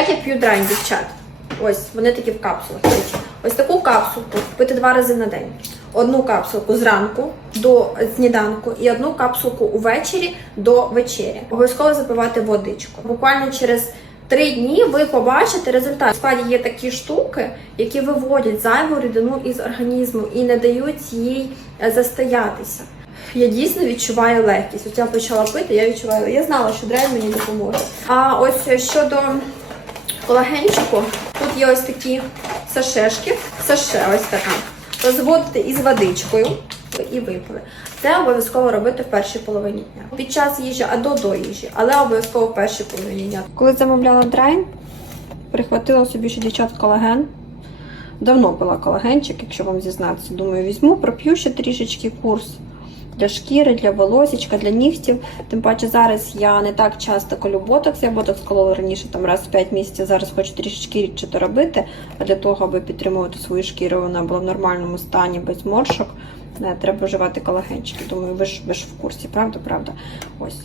Як я п'ю дрань, дівчат? Ось, вони такі в капсулах. Ось таку капсулку пити два рази на день. Одну капсулку зранку до сніданку і одну капсулку увечері до вечері. Обов'язково запивати водичку. Буквально через три дні ви побачите результат. У складі є такі штуки, які виводять зайву рідину із організму і не дають їй е, застоятися. Я дійсно відчуваю легкість. От я почала пити, я відчуваю. Я знала, що дрель мені допоможе. А ось щодо колагенчику, тут є ось такі сашешки. Саше ось така. Розводити із водичкою і випили. Це обов'язково робити в першій половині дня. Під час їжі або до їжі, але обов'язково в першій половині дня. Коли замовляла драйн, прихватила собі ще дівчат колаген. Давно пила колагенчик, якщо вам зізнатися. Думаю, візьму, проп'ю ще трішечки курс для шкіри, для волосічка, для нігтів. Тим паче зараз я не так часто колю ботокс. Я ботокс колола раніше там раз в 5 місяців. Зараз хочу трішечки то робити. А для того, аби підтримувати свою шкіру, вона була в нормальному стані, без моршок. е, Треба вживати колагенчики. Думаю, ви ж ви ж в курсі, правда, правда? Ось.